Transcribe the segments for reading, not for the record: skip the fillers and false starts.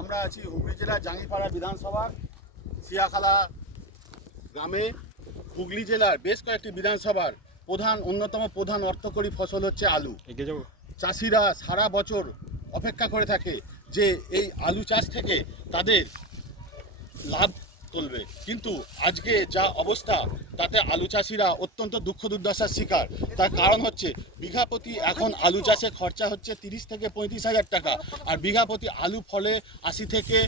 আমরা আছি হুগলি জেলার জাঙ্গিপাড়া বিধানসভার সিয়াখালা গ্রামে। হুগলি জেলার বেশ কয়েকটি বিধানসভার অন্যতম প্রধান অর্থকরী ফসল হচ্ছে আলু। চাষিরা সারা বছর অপেক্ষা করে থাকে যে এই আলু চাষ থেকে তাদের লাভ তুলবে, কিন্তু আজকে যা অবস্থা তাতে আলু চাষিরা অত্যন্ত দুঃখ দুর্দশার শিকার। তার কারণ হচ্ছে বিঘা প্রতি এখন আলু চাষে খরচা হচ্ছে 30 থেকে 35 হাজার টাকা, আর বিঘা প্রতি আলু ফলে 80 থেকে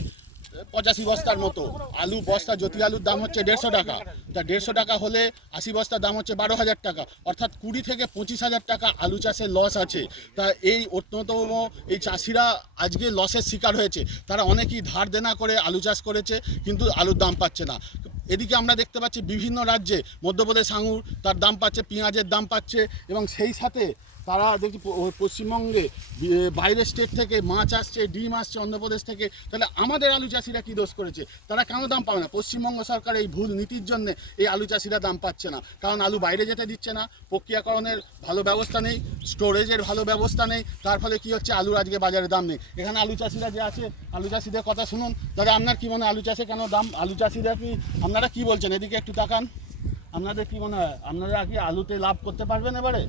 85 বস্তার মতো। আলু বস্তা জ্যোতি আলুর দাম হচ্ছে 150 টাকা, তা 150 টাকা হলে 80 বস্তার দাম হচ্ছে 12,000 টাকা, অর্থাৎ 20 থেকে 25 হাজার টাকা আলু চাষে লস আছে। তা এই অন্যতম এই চাষিরা আজকে লসের শিকার হয়েছে। তারা অনেকেই ধার দেনা করে আলু চাষ করেছে, কিন্তু আলুর দাম পাচ্ছে না। এদিকে আমরা দেখতে পাচ্ছি বিভিন্ন রাজ্যে মধ্যপ্রদেশ আঙুর তার দাম পাচ্ছে, পেঁয়াজের দাম পাচ্ছে, এবং সেই সাথে তারা দেখছি পশ্চিমবঙ্গে বাইরের স্টেট থেকে মাছ আসছে, ডিম আসছে অন্ধ্রপ্রদেশ থেকে। তাহলে আমাদের আলু চাষিরা কী দোষ করেছে? তারা কেন দাম পাবে না? পশ্চিমবঙ্গ সরকার এই ভুল নীতির জন্য এই আলু চাষিরা দাম পাচ্ছে না, কারণ আলু বাইরে যেতে দিচ্ছে না, প্রক্রিয়াকরণের ভালো ব্যবস্থা নেই, স্টোরেজের ভালো ব্যবস্থা নেই। তার ফলে কী হচ্ছে, আলুর আজকে বাজারে দাম নেই। এখানে আলু চাষিরা যে আছে, আলু চাষিদের কথা শুনুন। দাদা, আপনার কী মনে হয় আলু চাষে কেন দাম? আলু চাষিরা কি, আপনারা কী বলছেন? এদিকে একটু তাকান। আপনাদের কী মনে হয়, আপনারা কি আলুতে লাভ করতে পারবেন এবারে?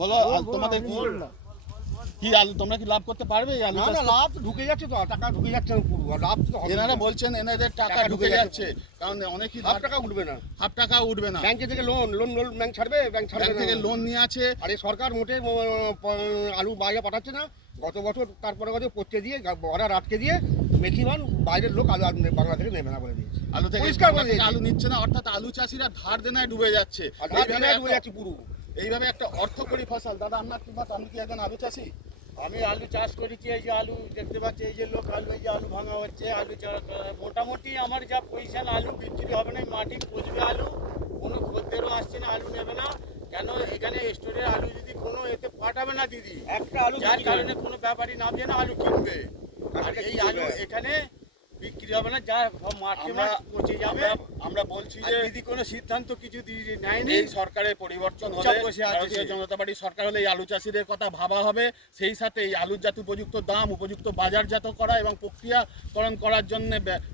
বলো তোমাদের কি আলু, তোমরা কি লাভ করতে পারবে? লাভ তো ঢুকে যাচ্ছে, তো টাকা ঢুকে যাচ্ছে পুরো, লাভ তো এনারা বলছেন এনাদের টাকা ঢুকে যাচ্ছে, কারণ অনেকেই হাফ টাকা উঠবে না, হাফ টাকা উঠবে না। ব্যাংকে থেকে লোন ব্যাংক ছাড়বে, ব্যাংক থেকে লোন নিয়ে আছে। আর এই সরকার মোটে আলু বাইরে পাঠাচ্ছে না। গত বছর তারপরে বছর পচে দিয়ে বর্ডার আটকে দিয়ে ম্যাক্সিমাম বাইরের লোক আলু বাংলা থেকে নেবে না বলে দিয়েছে। আলু থেকে আলু নিচ্ছে না, অর্থাৎ আলু চাষিরা ধার দেনায় ডুবে যাচ্ছে। পুরো এইভাবে একটা অর্থকরী ফসল। দাদা, আপনার কি মত? আপনি কি একজন আলু চাষি? আমি আলু চাষ করেছি। এই যে আলু দেখতে পাচ্ছি, এই যে লোক আলু, এই যে আলু ভাঙা হচ্ছে। আলু মোটামুটি আমার যা পয়সা, আলু বিক্রি হবে না, মাটি পচবে আলু, কোনো খদ্দেরও আসছে না, আলু নেবে না। কেন এখানে স্টোরের আলু যদি কোনো এতে পাঠাবে না দিদি, একটা আলু, যার কারণে কোনো ব্যাপারই নামবে না, আলু কিনবে। আর এই আলু এখানে বিক্রি হবে না, যা মাঠে পচে যাবে। আমরা বলছি যে দিদি কোনো সিদ্ধান্ত কিছু নেয়নি। এই সরকারের পরিবর্তন হলে, ভারতীয় জনতা পার্টি সরকার হলে এই আলু চাষিদের কথা ভাবা হবে। সেই সাথে এই আলুর জাত উপযুক্ত দাম, উপযুক্ত বাজারজাত করা এবং প্রক্রিয়াকরণ করার জন্য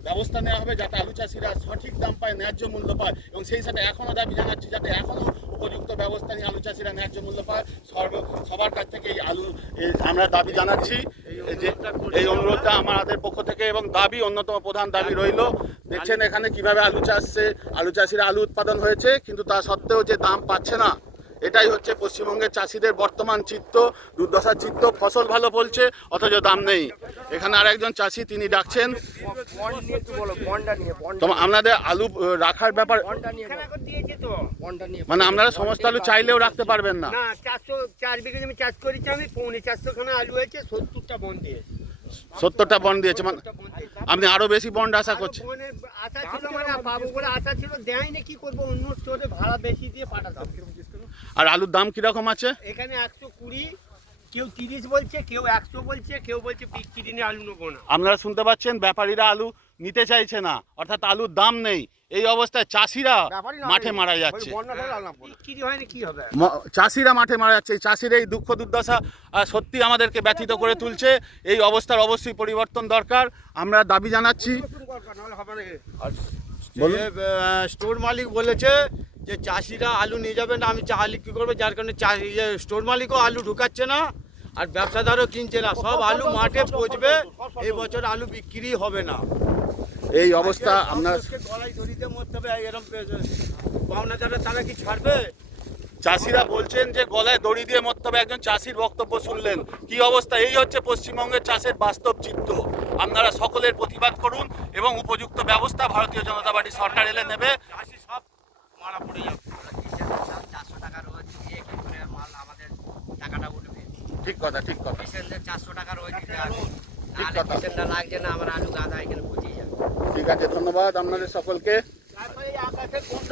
ব্যবস্থা নেওয়া হবে, যাতে আলু চাষিরা সঠিক দাম পায়, ন্যায্য মূল্য পায়। এবং সেই সাথে এখনও দাবি জানাচ্ছি, যাতে এখনও উপযুক্ত ব্যবস্থা নিয়ে আলু চাষিরা ন্যায্য মূল্য পায়। সবার কাছ থেকে এই আলু আমরা দাবি জানাচ্ছি, যে এই অনুরোধটা আমাদের পক্ষ থেকে, এবং দাবি অন্যতম প্রধান দাবি রইল। দেখছেন এখানে কিভাবে আলু চাষিরা আলু উৎপাদন হয়েছে, কিন্তু তা সত্ত্বেও যে দাম পাচ্ছে না, এটাই হচ্ছে পশ্চিমবঙ্গের চাষিদের বর্তমান চিত্র, দুর্দশার চিত্র। ফসল ভালো ফলছে, অথচ দাম নেই। এখানে আর একজন চাষি, তিনি ডাকছেন। আপনাদের আলু রাখার ব্যাপার, মানে আপনারা সমস্ত আলু চাইলেও রাখতে পারবেন না? 404 বিঘা জমি চাষ করেছি আমি, 450 খানা আলু হয়েছে, 70টা বন দিয়েছে। 70টা বন্ড দিয়েছে, মানে আপনি আরো বেশি বন্ড আশা করছেন? আশা ছিল, মানে পাবো বলে আশা ছিল, দেয়নি। কি করবো, অন্য স্টোরে ভাড়া বেশি দিয়ে পাঠাতাম। আর আলুর দাম কিরকম আছে? এখানে 120, কেউ 30 বলছে, কেউ 100 বলছে, কেউ বলছে বিক্রি দিনে আলু নেবো না। আপনারা শুনতে পাচ্ছেন, ব্যাপারীরা আলু নিতে চাইছে না, অর্থাৎ আলুর দাম নেই। এই অবস্থায় চাষিরা মাঠে মারা যাচ্ছে। বিক্রি হয়নি, কি হবে? চাষিরা মাঠে মারা যাচ্ছে। এই চাষির এই দুঃখ দুর্দশা সত্যি আমাদেরকে ব্যথিত করে তুলছে। এই অবস্থার অবশ্যই পরিবর্তন দরকার, আমরা দাবি জানাচ্ছি। স্টোর মালিক বলেছে যে চাষিরা আলু নিয়ে যাবে না। আমি আলু কী করবো, যার কারণে স্টোর মালিকও আলু ঢুকাচ্ছে না, আর ব্যবসাদারও কিনছে না। সব আলু মাঠে পচবে, এই বছর আলু বিক্রি হবে না। এই অবস্থা আপনার গলায় দড়িতে মরতে হবে, এরকম পাওনা যারা, তারা কি ছাড়বে? চাষিরা বলছেন যে গলায় দড়ি দিয়ে মরতে হবে। একজন চাষির বক্তব্য শুনলেন, কি অবস্থা। এই হচ্ছে পশ্চিমবঙ্গের চাষের বাস্তব চিত্র। আপনারা সকলের প্রতিবাদ করুন, এবং উপযুক্ত ব্যবস্থা ভারতীয় জনতা পার্টি সরকার এলে নেবে। চাষি সব মারা পড়ে যাবে। 400 টাকা রোজ দিয়ে কি করে মাল আমাদের টাকাটা উঠবে? ঠিক কথা, ঠিক কথা। পেশেন্টদের 400 টাকা রোজ দিতে হবে, ঠিক আর কথা। পেশেন্টটা লাগছে না, আমার আলু গাদা এখানে পচিয়ে যাবে। ঠিক আছে, ধন্যবাদ আপনাদের সকলকে। তারপরে আকাশের গন্ডগোল